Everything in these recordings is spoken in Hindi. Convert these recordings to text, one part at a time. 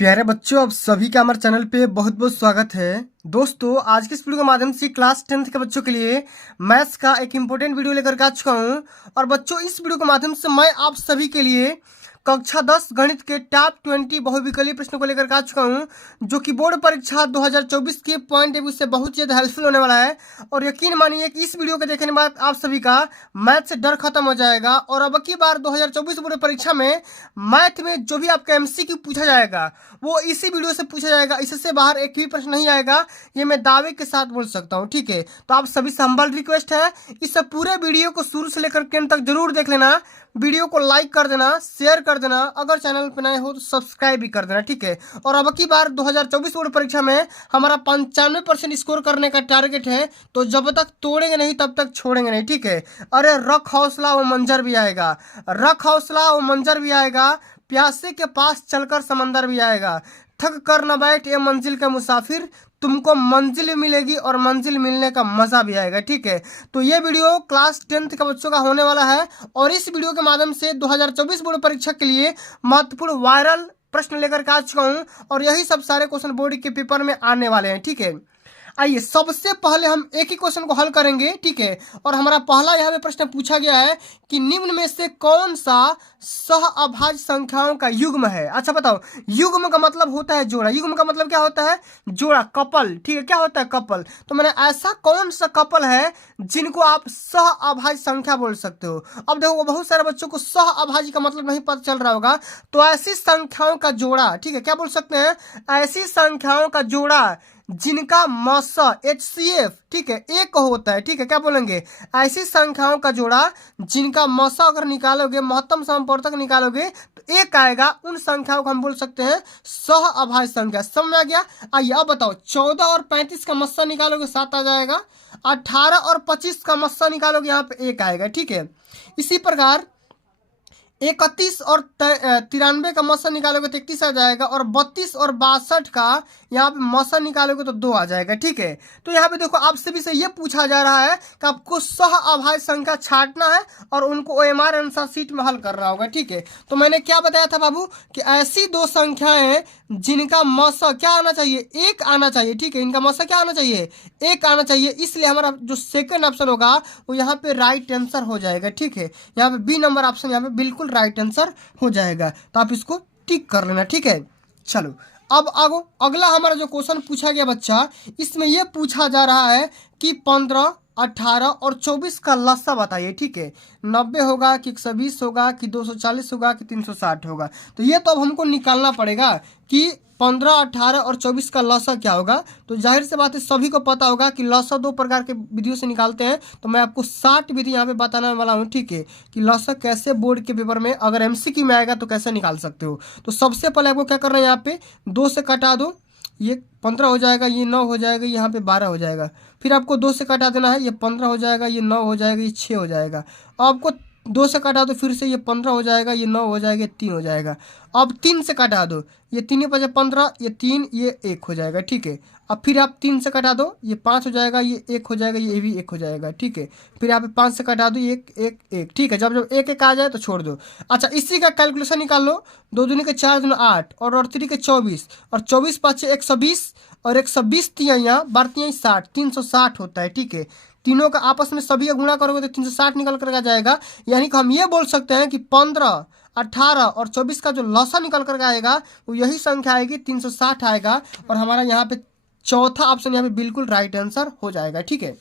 प्यारे बच्चों, आप सभी का हमारे चैनल पे बहुत बहुत स्वागत है। दोस्तों, आज के इस वीडियो के माध्यम से क्लास 10th के बच्चों के लिए मैथ्स का एक इम्पोर्टेंट वीडियो लेकर के आ चुका हूँ। और बच्चों, इस वीडियो के माध्यम से मैं आप सभी के लिए कक्षा 10 गणित के टॉप 20 बहुविकलीय प्रश्नों को लेकर के आ चुका हूँ, जो कि बोर्ड परीक्षा 2024 के पॉइंट ऑफ व्यू से बहुत ज़्यादा हेल्पफुल होने वाला है। और यकीन मानिए कि इस वीडियो के देखने के बाद आप सभी का मैथ से डर खत्म हो जाएगा। और अब की बार 2024 बोर्ड परीक्षा में मैथ में जो भी आपका एमसीक्यू पूछा जाएगा वो इसी वीडियो से पूछा जाएगा। इससे बाहर एक भी प्रश्न नहीं आएगा, ये मैं दावे के साथ बोल सकता हूँ। ठीक है, तो आप सभी से हम्बल रिक्वेस्ट है, इस पूरे वीडियो को शुरू से लेकर के अंत तक जरूर देख लेना। वीडियो को लाइक कर देना, शेयर कर देना, अगर चैनल पर नए हो तो सब्सक्राइब भी कर देना। ठीक है, और अब की बार 2024 बोर्ड परीक्षा में हमारा 95% स्कोर करने का टारगेट है, तो जब तक तोड़ेंगे नहीं तब तक छोड़ेंगे नहीं। ठीक है, अरे रख हौसला वो मंजर भी आएगा, रख हौसला वो मंजर भी आएगा, प्यासे के पास चलकर समंदर भी आएगा। थक कर न बैठ ये मंजिल का मुसाफिर, तुमको मंजिल भी मिलेगी और मंजिल मिलने का मजा भी आएगा। ठीक है, तो ये वीडियो क्लास 10th के बच्चों का होने वाला है और इस वीडियो के माध्यम से 2024 बोर्ड परीक्षा के लिए महत्वपूर्ण वायरल प्रश्न लेकर के आ चुका हूँ और यही सब सारे क्वेश्चन बोर्ड के पेपर में आने वाले हैं। ठीक है, आइए सबसे पहले हम एक ही क्वेश्चन को हल करेंगे। ठीक है, और हमारा पहला यहाँ पे प्रश्न पूछा गया है कि निम्न में से कौन सा सह अभाज्य संख्याओं का युग्म है। अच्छा बताओ, युग्म का मतलब होता है जोड़ा। युग्म का मतलब क्या होता है? जोड़ा, कपल। ठीक है, क्या होता है? कपल। तो मैंने ऐसा कौन सा कपल है जिनको आप सह अभाज्य संख्या बोल सकते हो। अब देखो, बहुत सारे बच्चों को सह अभाज्य का मतलब नहीं पता चल रहा होगा, तो ऐसी संख्याओं का जोड़ा। ठीक है, क्या बोल सकते हैं? ऐसी संख्याओं का जोड़ा जिनका मसा HCF, ठीक है, एक होता है। ठीक है, क्या बोलेंगे? ऐसी संख्याओं का जोड़ा जिनका मसा अगर निकालोगे, महत्तम समवर्तक निकालोगे तो एक आएगा, उन संख्याओं को हम बोल सकते हैं सह अभाज्य संख्या। समझ आ गया? आइए अब बताओ, 14 और 35 का मस्सा निकालोगे 7 आ जाएगा, 18 और 25 का मस्सा निकालोगे यहाँ पे 1 आएगा। ठीक है, इसी प्रकार 31 और 93 का मौसा निकालोगे तो 31 आ जाएगा, और 32 और 62 का यहाँ पे मौसा निकालोगे तो 2 आ जाएगा। ठीक है, तो यहाँ पे देखो, आपसे भी से ये पूछा जा रहा है कि आपको सह अभाज्य संख्या छांटना है और उनको OMR आंसर शीट में हल करना होगा। ठीक है, तो मैंने क्या बताया था बाबू कि ऐसी दो संख्याएं जिनका मौसा क्या आना चाहिए? एक आना चाहिए। ठीक है, इनका मौसा क्या आना चाहिए? एक आना चाहिए, इसलिए हमारा जो सेकंड ऑप्शन होगा वो यहाँ पे राइट आंसर हो जाएगा। ठीक है, यहाँ पे बी नंबर ऑप्शन यहाँ पे बिल्कुल राइट आंसर हो जाएगा, तो आप इसको टिक कर लेना। ठीक है, चलो अब आगो, अगला हमारा जो क्वेश्चन पूछा गया बच्चा, इसमें यह पूछा जा रहा है कि 15, 18 और 24 का लसा बताइए। ठीक है, 90 होगा कि 120 होगा कि 240 होगा कि 360 होगा। तो ये तो अब हमको निकालना पड़ेगा कि 15, 18 और 24 का लसा क्या होगा। तो जाहिर से बात है, सभी को पता होगा कि लसा दो प्रकार के विधियों से निकालते हैं, तो मैं आपको 60 विधि यहाँ पे बताने वाला हूँ। ठीक है, कि लसा कैसे बोर्ड के पेपर में अगर MCQ में आएगा तो कैसे निकाल सकते हो। तो सबसे पहले आपको क्या करना है, यहाँ पे 2 से कटा दो, ये 15 हो जाएगा, ये 9 हो जाएगा, यहाँ पे 12 हो जाएगा। फिर आपको 2 से कटा देना है, ये 15 हो जाएगा, ये 9 हो जाएगा, ये 6 हो जाएगा। आपको 2 से कटा दो, फिर से ये 15 हो जाएगा, ये 9 हो जाएगा, ये 3 हो जाएगा। अब 3 से कटा दो, ये 3 बजे 15, ये 3, ये 1 हो जाएगा। ठीक है, अब फिर आप 3 से कटा दो, ये 5 हो जाएगा, ये 1 हो जाएगा, ये भी 1 हो जाएगा। ठीक है, फिर यहाँ पे 5 से कटा दो, 1 1 1। ठीक है, जब जब 1 1 आ जाए तो छोड़ दो। अच्छा, इसी का कैलकुलेशन निकाल लो, 2 दूनी के 4 दूनी 8 और 3 के 24 और 24 5 120 और 120 यहाँ बढ़ती 60, 360 होता है। ठीक है, तीनों का आपस में सभी का गुणा करोगे तो 360 निकल कर आ जाएगा। यानी कि हम ये बोल सकते हैं कि 15, 18 और 24 का जो लसा निकल कर आएगा वो यही संख्या आएगी, 360 आएगा, और हमारा यहाँ पे चौथा ऑप्शन यहाँ पे बिल्कुल राइट आंसर हो जाएगा। ठीक है,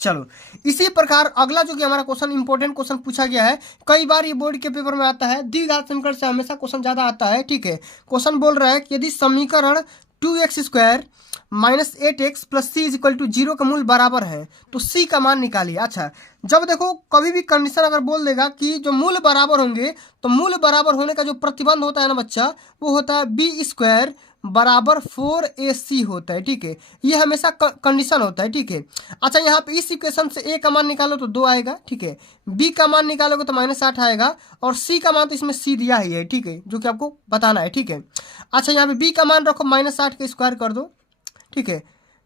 चलो इसी प्रकार अगला जो कि हमारा क्वेश्चन इंपॉर्टेंट क्वेश्चन पूछा गया है, कई बार ये बोर्ड के पेपर में आता है, द्विघात समीकरण से हमेशा क्वेश्चन ज्यादा आता है। ठीक है, क्वेश्चन बोल रहा है कि यदि समीकरण 2x² minus 8x plus C is equal to 0 का मूल बराबर है तो सी का मान निकालिए। अच्छा, जब देखो कभी भी कंडीशन अगर बोल देगा कि जो मूल बराबर होंगे, तो मूल बराबर होने का जो प्रतिबंध होता है ना बच्चा, वो होता है b² बराबर 4ac होता है। ठीक है, ये हमेशा कंडीशन होता है। ठीक है, अच्छा यहाँ पे इस इक्वेशन से a का मान निकालो तो 2 आएगा। ठीक है, b का मान निकालोगे तो -8 आएगा, और c का मान तो इसमें c दिया ही है। ठीक है, जो कि आपको बताना है। ठीक है, अच्छा यहाँ पे b का मान रखो, -8 का स्क्वायर कर दो। ठीक है,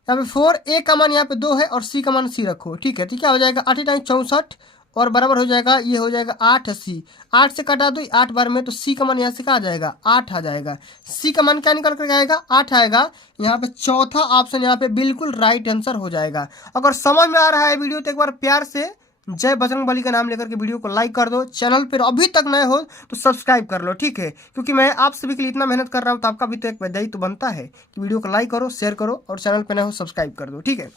यहाँ पे 4, a का मान यहाँ पे 2 है और c का मान c रखो। ठीक है, तो क्या हो जाएगा, 8 × 64 और बराबर हो जाएगा, ये हो जाएगा 8c। 8 से कटा दो 8 बार में, तो c का मान यहाँ से क्या आ जाएगा, 8 आ जाएगा। c का मान क्या निकल कर आएगा, 8 आएगा। यहाँ पे चौथा ऑप्शन यहाँ पे बिल्कुल राइट आंसर हो जाएगा। अगर समझ में आ रहा है वीडियो तो एक बार प्यार से जय बजरंगबली का नाम लेकर के वीडियो को लाइक कर दो। चैनल पर अभी तक नए हो तो सब्सक्राइब कर लो, ठीक है, क्योंकि मैं आप सभी के लिए इतना मेहनत कर रहा हूँ तो आपका भी तो एक दायित्व तो बनता है कि वीडियो को लाइक करो, शेयर करो और चैनल पर नए हो सब्सक्राइब कर दो, ठीक है।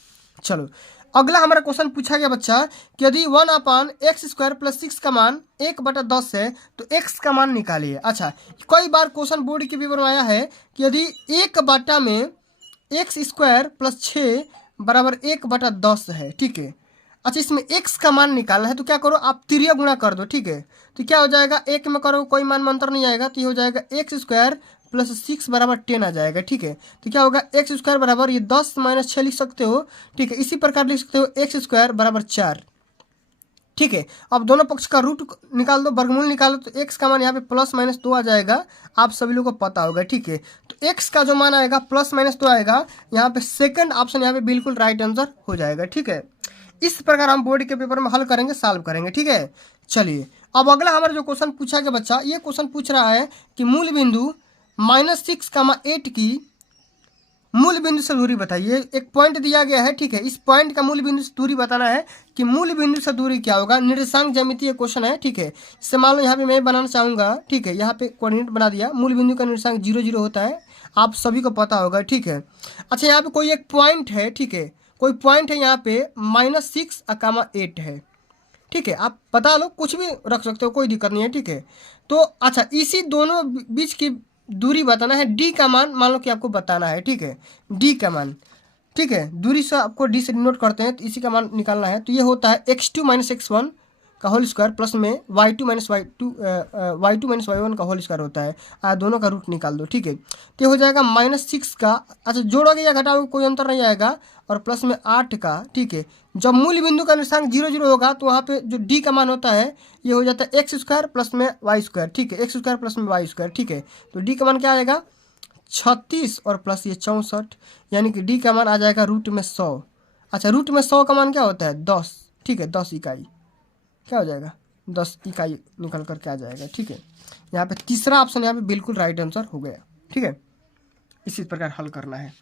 चलो अगला हमारा क्वेश्चन पूछा गया बच्चा कि यदि 1/x² + 6 का मान 1/10 है तो x का मान निकालिए। अच्छा, कई बार क्वेश्चन बोर्ड के पेपर में आया है कि यदि 1 में x² + 6 बराबर 1/10 है, ठीक है। अच्छा, इसमें x का मान निकालना है तो क्या करो, आप तिर्य गुणा कर दो, ठीक है। तो क्या हो जाएगा, एक में करो कोई मान में अंतर नहीं आएगा, तो ये हो जाएगा x² + 6 बराबर 10 आ जाएगा, ठीक है। तो क्या होगा, x² बराबर ये 10 - 6 लिख सकते हो, ठीक है। इसी प्रकार लिख सकते हो x² बराबर 4, ठीक है। अब दोनों पक्ष का रूट निकाल दो, वर्गमूल निकालो, तो x का मान यहाँ पे +-2 आ जाएगा, आप सभी लोगों को पता होगा, ठीक है। तो x का जो मान आएगा +-2 आएगा, यहाँ पे सेकंड ऑप्शन यहाँ पे बिल्कुल राइट आंसर हो जाएगा, ठीक है। इस प्रकार हम बोर्ड के पेपर में हल करेंगे, सॉल्व करेंगे, ठीक है। चलिए अब अगला हमारा जो क्वेश्चन पूछा गया बच्चा, ये क्वेश्चन पूछ रहा है कि मूल बिंदु -6, 8 की मूल बिंदु से दूरी बताइए। एक पॉइंट दिया गया है, ठीक है। इस पॉइंट का मूल बिंदु से दूरी बताना है कि मूल बिंदु से दूरी क्या होगा। निर्देशांक ज्यामितीय क्वेश्चन है, ठीक है। इससे मान लो यहाँ पे मैं बनाना चाहूंगा, ठीक है। यहाँ पे कोऑर्डिनेट बना दिया, मूल बिंदु का निर्देशांक 0, 0 होता है, आप सभी को पता होगा, ठीक है। अच्छा, यहाँ पे कोई एक पॉइंट है, ठीक है, कोई पॉइंट है यहाँ पे -6, 8 है, ठीक है। आप बता लो, कुछ भी रख सकते हो, कोई दिक्कत नहीं है, ठीक है। तो अच्छा, इसी दोनों बीच की दूरी बताना है। डी का मान मान लो कि आपको बताना है, ठीक है, डी का मान, ठीक है। दूरी से आपको डी से डिनोट करते हैं, तो इसी का मान निकालना है। तो ये होता है x2 - x1 का होल स्क्वायर प्लस में y2 - y1 का होल स्क्वायर होता है। दोनों का रूट निकाल दो, ठीक है। तो ये हो जाएगा -6 का, अच्छा जोड़ोगे या घटाओगे कोई अंतर नहीं आएगा, और प्लस में 8 का, ठीक है। जब मूल बिंदु का निर्देशांक 0, 0 होगा तो वहाँ पे जो डी का मान होता है ये हो जाता है x² प्लस में y², ठीक है, x² प्लस में y², ठीक है। तो डी का मान क्या आएगा, 36 और प्लस ये 64, यानी कि डी का मान आ जाएगा रूट में 100। अच्छा, रूट में 100 का मान क्या होता है, 10, ठीक है, 10 इकाई, क्या हो जाएगा, 10 इकाई निकल करके आ जाएगा, ठीक है। यहाँ पे तीसरा ऑप्शन यहाँ पे बिल्कुल राइट आंसर हो गया, ठीक है। इसी प्रकार हल करना है।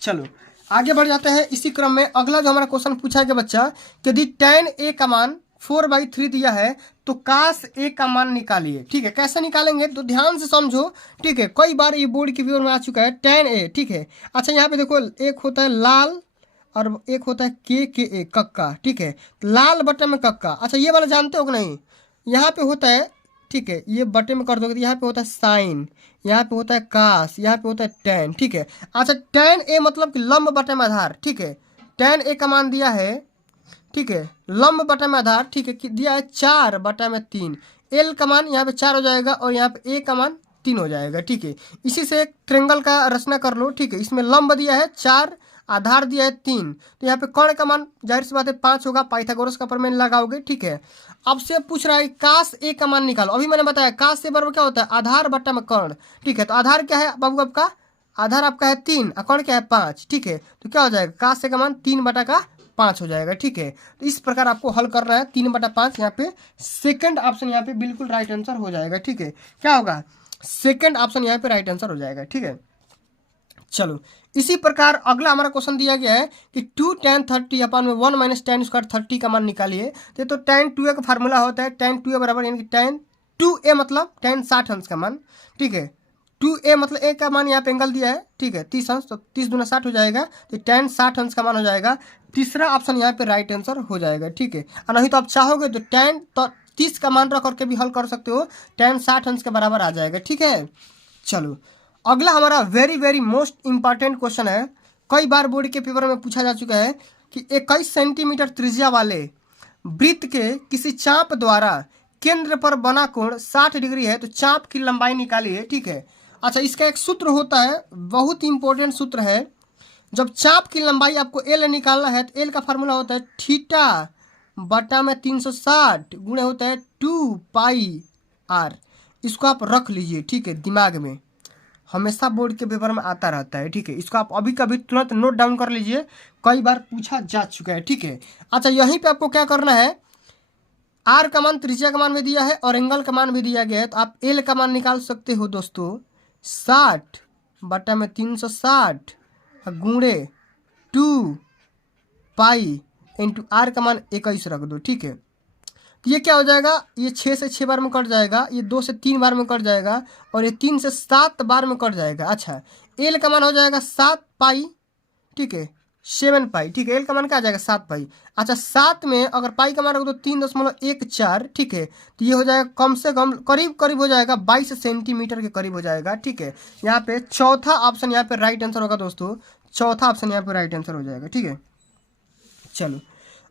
चलो आगे बढ़ जाते हैं। इसी क्रम में अगला जो हमारा क्वेश्चन पूछा गया बच्चा कि यदि tan a का मान 4/3 दिया है तो cos a का मान निकालिए, ठीक है। कैसे निकालेंगे तो ध्यान से समझो, ठीक है। कई बार ये बोर्ड के व्यू में आ चुका है tan a, ठीक है। अच्छा, यहाँ पे देखो, एक होता है लाल और एक होता है KKA, कक्का, ठीक है। लाल बटे में कक्का, अच्छा ये वाला जानते हो कि नहीं, यहाँ पे होता है, ठीक है, ये बटे में कर दोगे तो यहाँ पे होता है साइन, यहाँ पे होता है कास, यहाँ पे होता है tan, ठीक है। अच्छा, tan a मतलब कि लंब बटे में आधार, ठीक है। tan a का मान दिया है, ठीक है, लंब बटे में आधार, ठीक है, दिया है 4/3। l का मान यहाँ पे 4 हो जाएगा और यहाँ पे a का मान 3 हो जाएगा, ठीक है। इसी से एक ट्रेंगल का रचना कर लो, ठीक है। इसमें लंब दिया है 4, आधार दिया है 3, तो यहाँ पे कर्ण का मान जाहिर सी बात है 5 होगा, पाइथागोरस का प्रमेय लगाओगे, ठीक है। अब से पूछ रहा है cos a का मान निकालो। अभी मैंने बताया cos a बराबर क्या होता है, आधार बट्टा में कर्ण, ठीक है। तो आधार क्या है बाबू, आपका आधार आपका है 3 और कर्ण क्या है 5, ठीक है। तो क्या हो जाएगा, cos a का मान 3/5 हो जाएगा, ठीक है। तो इस प्रकार आपको हल करना है, 3/5, यहाँ पे सेकंड ऑप्शन यहाँ पे बिल्कुल राइट आंसर हो जाएगा, ठीक है। क्या होगा, सेकंड ऑप्शन यहाँ पे राइट आंसर हो जाएगा, ठीक है। चलो इसी प्रकार अगला हमारा क्वेश्चन दिया गया है कि 2 tan 30 अपन में 1 - tan² 30 का मान निकालिए। तो tan 2a का फार्मूला होता है tan 2a बराबर, यानी कि tan 2a मतलब tan 60 अंश का मान, ठीक है। 2a मतलब a का मान यहाँ पे एंगल दिया है, ठीक है, 30 अंश, तो 30 × 60 हो जाएगा, तो tan 60 अंश का मान हो जाएगा। तीसरा ऑप्शन यहाँ पे राइट आंसर हो जाएगा, ठीक है। और नहीं तो आप चाहोगे तो tan 30 का मान रख करके भी हल कर सकते हो, tan 60 अंश के बराबर आ जाएगा, ठीक है। चलो अगला हमारा very very most important question है, कई बार बोर्ड के पेपर में पूछा जा चुका है कि 21 सेंटीमीटर त्रिज्या वाले वृत्त के किसी चाप द्वारा केंद्र पर बना कोण 60 डिग्री है, तो चाप की लंबाई निकालिए, ठीक है। अच्छा, इसका एक सूत्र होता है, बहुत इंपॉर्टेंट सूत्र है। जब चाप की लंबाई आपको एल निकालना है तो एल का फार्मूला होता है θ/360 गुणे होता है 2πr। इसको आप रख लीजिए, ठीक है, दिमाग में, हमेशा बोर्ड के पेपर में आता रहता है, ठीक है। इसको आप अभी कभी तुरंत नोट डाउन कर लीजिए, कई बार पूछा जा चुका है, ठीक है। अच्छा, यहीं पे आपको क्या करना है, आर का मान त्रिज्या का मान भी दिया है और एंगल का मान भी दिया गया है, तो आप एल का मान निकाल सकते हो दोस्तों 60/360 गुणे 2 पाई इंटू आर का मान 21 रख दो। ठीक है, तो ये क्या हो जाएगा, ये 6 से 6 बार में कट जाएगा, ये 2 से 3 बार में कट जाएगा और ये 3 से 7 बार में कट जाएगा। अच्छा, एल का मान हो जाएगा 7 पाई, ठीक है 7 पाई, ठीक है एल का मान क्या आ जाएगा 7 पाई। अच्छा 7 में अगर पाई का मान रखो तो 3.14, ठीक है, तो ये हो जाएगा कम से कम करीब करीब हो जाएगा 22 सेंटीमीटर के करीब हो जाएगा। ठीक है, यहाँ पे चौथा ऑप्शन यहाँ पे राइट आंसर होगा दोस्तों, चौथा ऑप्शन यहाँ पे राइट आंसर हो जाएगा। ठीक है, चलो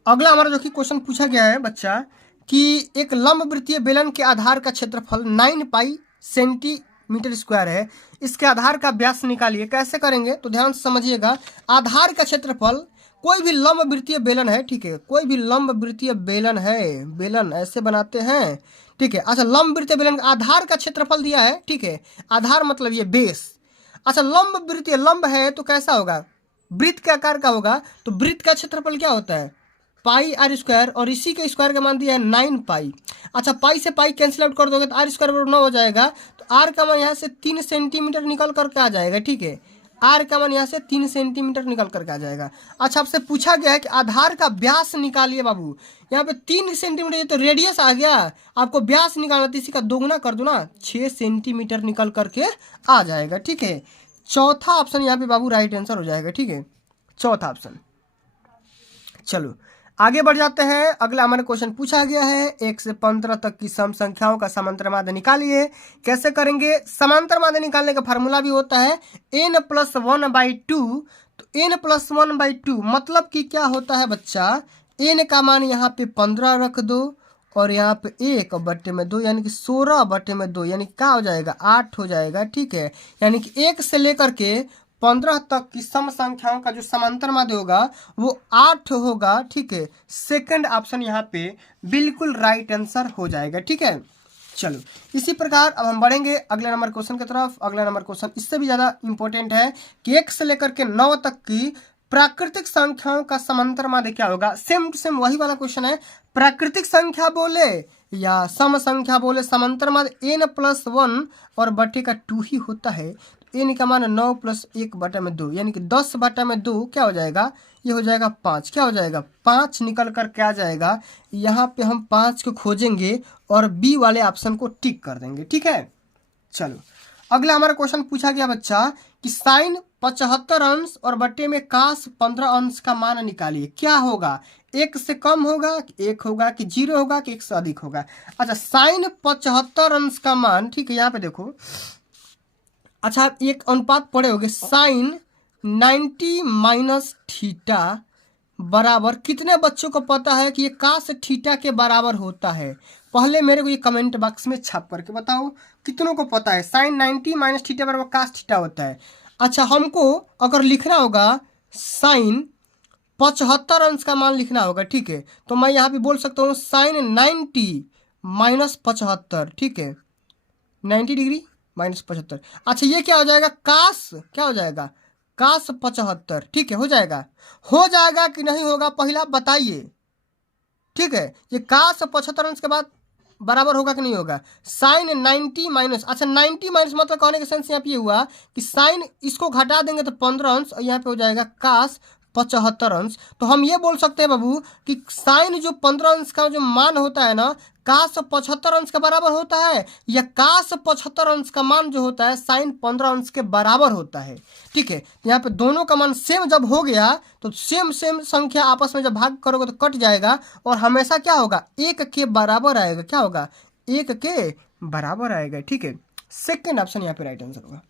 अगला हमारा जो कि क्वेश्चन पूछा गया है बच्चा कि एक लंबवृत्तीय बेलन के आधार का क्षेत्रफल 9 पाई सेंटीमीटर स्क्वायर है, इसके आधार का व्यास निकालिए। कैसे करेंगे तो ध्यान से समझिएगा। आधार का क्षेत्रफल, कोई भी लंबवृत्तीय बेलन है, ठीक है कोई भी लंबवृत्तीय बेलन है, बेलन ऐसे बनाते हैं, ठीक है। अच्छा लंबवृत्तीय बेलन का आधार का क्षेत्रफल दिया है, ठीक है आधार मतलब ये बेस। अच्छा लंबवृत्तीय, लंब है तो कैसा होगा, वृत्त के आकार का होगा, तो वृत्त का क्षेत्रफल क्या होता है पाई आर स्क्वायर, और इसी के स्क्वायर का मान दिया है 9 पाई। अच्छा पाई से पाई कैंसिल आउट कर दोगे तो आर स्क्वायर बराबर 9 हो जाएगा, तो आर का मान यहाँ से 3 सेंटीमीटर निकल करके आ जाएगा। ठीक है, आर का मान यहाँ से 3 सेंटीमीटर निकल करके आ जाएगा। अच्छा आपसे पूछा गया है कि आधार का व्यास निकालिए बाबू, यहाँ पे 3 सेंटीमीटर, ये तो रेडियस आ गया, आपको व्यास निकालना तो इसी का दोगुना कर दो ना, 6 सेंटीमीटर निकल करके आ जाएगा। ठीक है, चौथा ऑप्शन यहाँ पे बाबू राइट आंसर हो जाएगा। ठीक है, चौथा ऑप्शन। चलो आगे बढ़ जाते हैं। अगला हमारे क्वेश्चन पूछा गया है 1 से 15 तक की सम संख्याओं का समांतर माध्य निकालिए। कैसे करेंगे, समांतर माध्य निकालने का फार्मूला भी होता है n+1/2। तो n+1/2 मतलब कि क्या होता है बच्चा, n का मान यहाँ पे 15 रख दो और यहाँ पे 1/2 यानी कि 16/2 यानी क्या हो जाएगा 8 हो जाएगा। ठीक है, यानी कि 1 से लेकर के 15 तक की सम संख्याओं का जो समांतर माध्य होगा वो 8 होगा। ठीक है, सेकंड ऑप्शन यहाँ पे बिल्कुल राइट आंसर हो जाएगा। ठीक है, चलो इसी प्रकार अब हम बढ़ेंगे अगले नंबर क्वेश्चन की तरफ। अगला नंबर क्वेश्चन इससे भी ज़्यादा इंपॉर्टेंट है कि 1 से लेकर के 9 तक की प्राकृतिक संख्याओं का समांतर माध्य क्या होगा। सेम टू सेम वही वाला क्वेश्चन है, प्राकृतिक संख्या बोले या सम संख्या बोले, समांतर माध्य n+1 और बटे का 2 ही होता है। n का मान 9 + 1/2 यानी कि 10/2 क्या हो जाएगा, ये हो जाएगा 5। क्या हो जाएगा 5 निकल कर क्या जाएगा, यहाँ पे हम 5 को खोजेंगे और बी वाले ऑप्शन को टिक कर देंगे। ठीक है, चलो अगला हमारा क्वेश्चन पूछा गया बच्चा कि साइन 75 अंश और बटे में कास 15 अंश का मान निकालिए। क्या होगा, 1 से कम होगा कि 1 होगा कि 0 होगा कि 1 से अधिक होगा। अच्छा साइन 75 अंश का मान, ठीक है यहाँ पे देखो, अच्छा आप एक अनुपात पढ़े होगे, साइन 90 - थीटा बराबर, कितने बच्चों को पता है कि ये कास थीटा के बराबर होता है। पहले मेरे को ये कमेंट बॉक्स में छाप करके बताओ कितनों को पता है साइन 90 - थीटा बराबर कास थीटा होता है। अच्छा हमको अगर लिखना होगा साइन 75 अंश का मान लिखना होगा, ठीक है, तो मैं यहाँ पे बोल सकता हूँ साइन 90 - 75, ठीक है 90 डिग्री -75। अच्छा ये क्या हो जाएगा, कास क्या हो जाएगा, कास 75। ठीक है, हो जाएगा कि नहीं होगा पहला बताइए। ठीक है, ये कास 75 अंश के बाद बराबर होगा कि नहीं होगा, साइन 90 माइनस, अच्छा 90 माइनस मतलब कहने का सेंस यहाँ पे हुआ कि साइन इसको घटा देंगे तो 15 अंश और यहाँ पे हो जाएगा कास 75 अंश। तो हम ये बोल सकते हैं बाबू कि साइन जो 15 अंश का जो मान होता है ना, कास 75 अंश के बराबर होता है, या कास 75 अंश का मान जो होता है साइन 15 अंश के बराबर होता है। ठीक है, तो यहाँ पे दोनों का मान सेम जब हो गया तो सेम संख्या आपस में जब भाग करोगे तो कट जाएगा और हमेशा क्या होगा 1 के बराबर आएगा। क्या होगा 1 के बराबर आएगा। ठीक है, सेकेंड ऑप्शन यहाँ पे राइट आंसर होगा।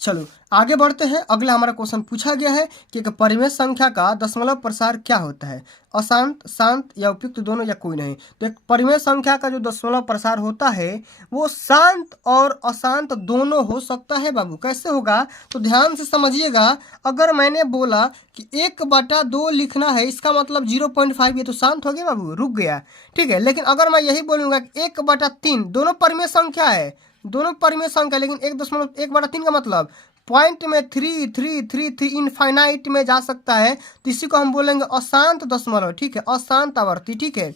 चलो आगे बढ़ते हैं। अगला हमारा क्वेश्चन पूछा गया है कि एक परिमेय संख्या का दशमलव प्रसार क्या होता है, अशांत, शांत या उपयुक्त दोनों या कोई नहीं। तो एक परिमेय संख्या का जो दशमलव प्रसार होता है वो शांत और अशांत दोनों हो सकता है बाबू। कैसे होगा तो ध्यान से समझिएगा। अगर मैंने बोला कि 1/2 लिखना है, इसका मतलब 0.5, ये तो शांत हो गया बाबू, रुक गया। ठीक है, लेकिन अगर मैं यही बोलूँगा कि 1/3, दोनों परिमेय संख्या है, दोनों परिमेय संख्या, लेकिन 1/3 का मतलब पॉइंट में 3 इनफाइनाइट में जा सकता है, तो इसी को हम बोलेंगे अशांत दशमलव। ठीक है, अशांत आवर्ती। ठीक है,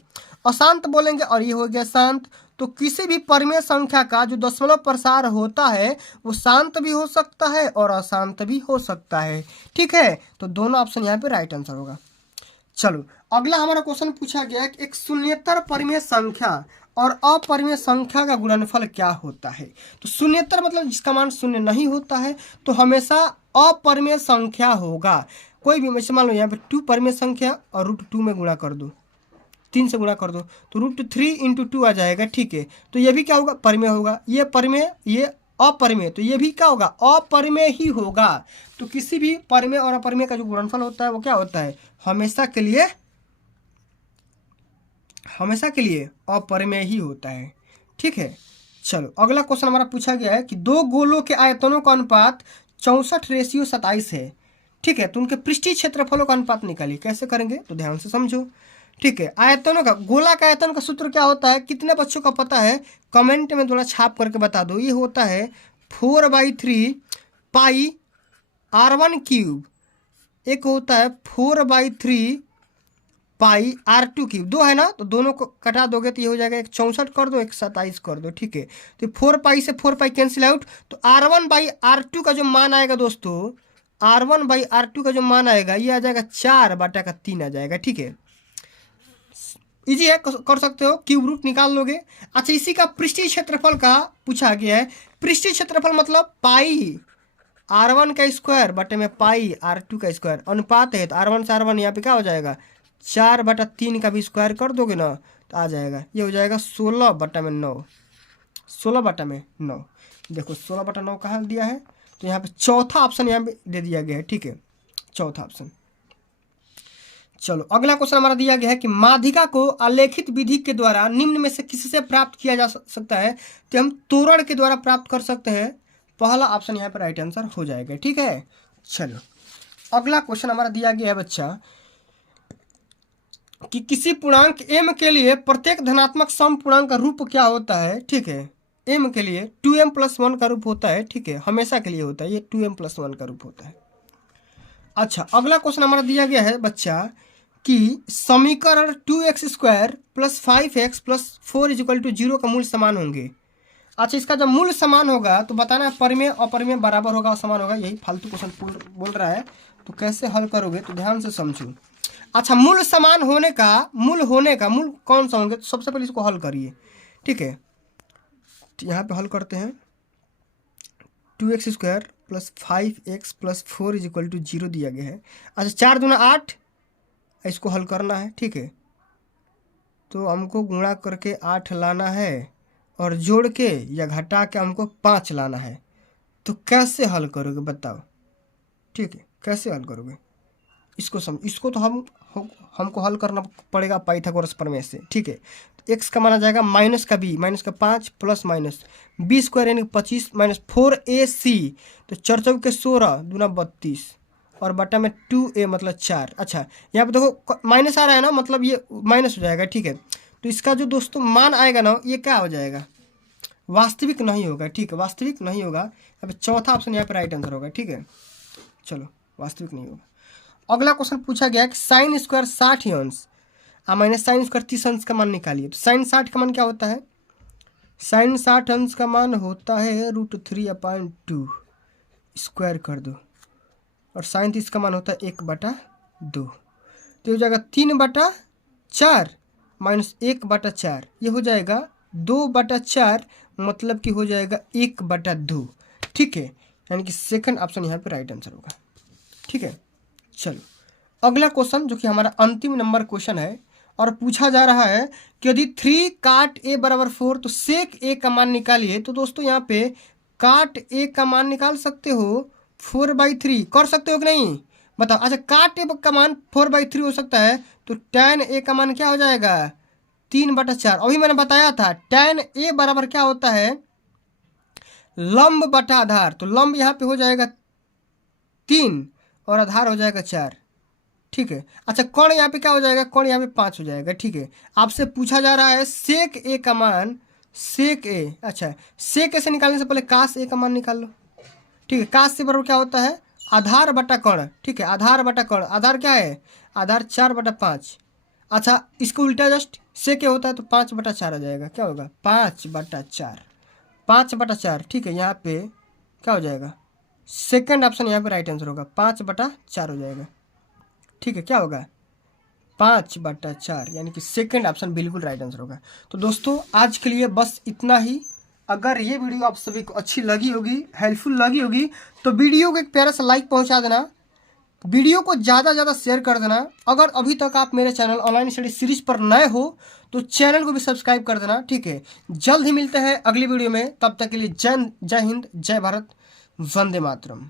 अशांत बोलेंगे और ये हो गया शांत। तो किसी भी परिमेय संख्या का जो दशमलव प्रसार होता है वो शांत भी हो सकता है और अशांत भी हो सकता है। ठीक है, तो दोनों ऑप्शन यहाँ पे राइट आंसर होगा। चलो अगला हमारा क्वेश्चन पूछा गया है कि एक शून्येतर परिमेय संख्या और अपरिमेय संख्या का गुणनफल क्या होता है। तो शून्येतर मतलब जिसका मान शून्य नहीं होता है, तो हमेशा अपरिमेय संख्या होगा। कोई भी, जैसे मान लो यहाँ पे 2 परिमेय संख्या और √2 में गुणा कर दो, 3 से गुणा कर दो तो √3 × 2 आ जाएगा। ठीक है, तो ये भी क्या होगा, परिमेय होगा। ये परिमेय, ये अपरिमेय, तो ये भी क्या होगा, अपरिमेय ही होगा। तो किसी भी परिमेय और अपरिमेय का जो गुणनफल होता है वो क्या होता है, हमेशा के लिए अपरिमेय ही होता है। ठीक है, चलो अगला क्वेश्चन हमारा पूछा गया है कि 2 गोलों के आयतनों का अनुपात 64:27 है। ठीक है, तो उनके पृष्ठीय क्षेत्रफलों का अनुपात निकालिए। कैसे करेंगे तो ध्यान से समझो। ठीक है, आयतनों का, गोला का आयतन का सूत्र क्या होता है, कितने बच्चों का पता है कमेंट में थोड़ा छाप करके बता दो। ये होता है 4/3 पाई r1³, एक होता है 4/3 पाई r2³ 2 है ना, तो दोनों को कटा दोगे तो ये हो जाएगा, एक 64 कर दो, एक 27 कर दो। ठीक है, तो 4 पाई से 4 पाई कैंसिल आउट, तो r1/r2 का जो मान आएगा दोस्तों, r1/r2 का जो मान आएगा ये आ जाएगा 4/3 आ जाएगा। ठीक है, इजी है, कर सकते हो, क्यूब रूट निकाल लोगे। अच्छा, इसी का पृष्ठीय क्षेत्रफल का पूछा गया है। पृष्ठीय क्षेत्रफल मतलब पाई r1 का स्क्वायर बटे में पाई r2 का स्क्वायर, अनुपात है तो r1 से r1 यहाँ पे क्या हो जाएगा, 4/3 का भी स्क्वायर कर दोगे ना तो आ जाएगा, ये हो जाएगा 16/9। 16/9, देखो 16/9 कहाँ दिया है, तो यहाँ पे चौथा ऑप्शन यहाँ पे दे दिया गया है। ठीक है, चौथा ऑप्शन। चलो अगला क्वेश्चन हमारा दिया गया है कि माध्यिका को आलेखित विधि के द्वारा निम्न में से किससे प्राप्त किया जा सकता है। तो हम तोरण के द्वारा प्राप्त कर सकते हैं। पहला ऑप्शन यहाँ पर राइट आंसर हो जाएगा। ठीक है, चलो अगला क्वेश्चन हमारा दिया गया है बच्चा कि किसी पूर्णांक m के लिए प्रत्येक धनात्मक सम पूर्णांक का रूप क्या होता है। ठीक है, m के लिए 2m+1 का रूप होता है। ठीक है, हमेशा के लिए होता है, ये 2m+1 का रूप होता है। अच्छा, अगला क्वेश्चन हमारा दिया गया है बच्चा कि समीकरण 2x² + 5x + 4 = 0 का मूल समान होंगे। अच्छा, इसका जब मूल समान होगा तो बताना परिमेय अपरिमेय बराबर होगा और समान होगा। यही फालतू क्वेश्चन बोल रहा है, तो कैसे हल करोगे तो ध्यान से समझो। अच्छा, मूल समान होने का मूल कौन सा होंगे, तो सबसे पहले इसको हल करिए। ठीक है, तो यहाँ पे हल करते हैं। 2x² + 5x + 4 = 0 दिया गया है। अच्छा, 4 दूना 8, इसको हल करना है। ठीक है, तो हमको गुणा करके 8 लाना है और जोड़ के या घटा के हमको 5 लाना है। तो कैसे हल करोगे बताओ। ठीक है, कैसे हल करोगे इसको तो हमको हल करना पड़ेगा पाइथागोरस प्रमेय से। ठीक है, तो x का माना जाएगा माइनस का b, -5 + -b² यानी 25 -4ac, तो 4 चौके 16 दूना 32 और बटा में 2a मतलब 4। अच्छा, यहाँ पे देखो माइनस आ रहा है ना, मतलब ये माइनस हो जाएगा। ठीक है, तो इसका जो दोस्तों मान आएगा ना, ये क्या हो जाएगा, वास्तविक नहीं होगा। ठीक है, वास्तविक नहीं होगा। यहाँ पे चौथा ऑप्शन यहाँ पे राइट आंसर होगा। ठीक है, चलो वास्तविक नहीं होगा। अगला क्वेश्चन पूछा गया कि sin² 60 अंश माइनस sin² 30 अंश का मान निकालिए। तो sin 60 का मान क्या होता है, sin 60 अंश का मान होता है √3/2, स्क्वायर कर दो, और sin 30 का मान होता है 1/2, तो हो जाएगा 3/4 -1/4, ये हो जाएगा 2/4, मतलब कि हो जाएगा 1/2। ठीक है, यानी कि सेकंड ऑप्शन यहाँ पे राइट आंसर होगा। ठीक है, चलो अगला क्वेश्चन जो कि हमारा अंतिम नंबर क्वेश्चन है और पूछा जा रहा है कि यदि 3 काट a = 4 तो सेक a का मान निकालिए। तो दोस्तों यहाँ पे काट a का मान निकाल सकते हो 4/3, कर सकते हो कि नहीं बताओ। अच्छा, काट a का मान 4/3 हो सकता है, तो tan a का मान क्या हो जाएगा 3/4। अभी मैंने बताया था tan a बराबर क्या होता है, लंब बटा आधार। तो लंब यहाँ पे हो जाएगा 3 और आधार हो जाएगा 4। ठीक है, अच्छा कोण यहाँ पे क्या हो जाएगा, कोण यहाँ पे 5 हो जाएगा। ठीक है, आपसे पूछा जा रहा है सेक ए का मान, सेक ए। अच्छा, सेक ए से निकालने से पहले कास ए का मान निकाल लो। ठीक है, कास से बराबर क्या होता है, आधार बटा कोण। ठीक है, आधार बटा कोण, आधार क्या है, आधार 4/5 अच्छा, इसको उल्टा जस्ट से क्या होता है तो 5/4 आ जाएगा। क्या होगा? 5/4, 5/4। ठीक है, यहाँ पे क्या हो जाएगा? सेकंड ऑप्शन यहाँ पे राइट आंसर होगा, 5/4 हो जाएगा। ठीक है, क्या होगा? 5/4, यानी कि सेकंड ऑप्शन बिल्कुल राइट आंसर होगा। तो दोस्तों आज के लिए बस इतना ही। अगर ये वीडियो आप सभी को अच्छी लगी होगी, हेल्पफुल लगी होगी, तो वीडियो को एक प्यारा सा लाइक पहुंचा देना, वीडियो को ज़्यादा ज़्यादा शेयर कर देना। अगर अभी तक आप मेरे चैनल ऑनलाइन स्टडी सीरीज पर नए हो तो चैनल को भी सब्सक्राइब कर देना। ठीक है, जल्द ही मिलते हैं अगली वीडियो में, तब तक के लिए जय हिंद, जय भारत, वंदे मातरम।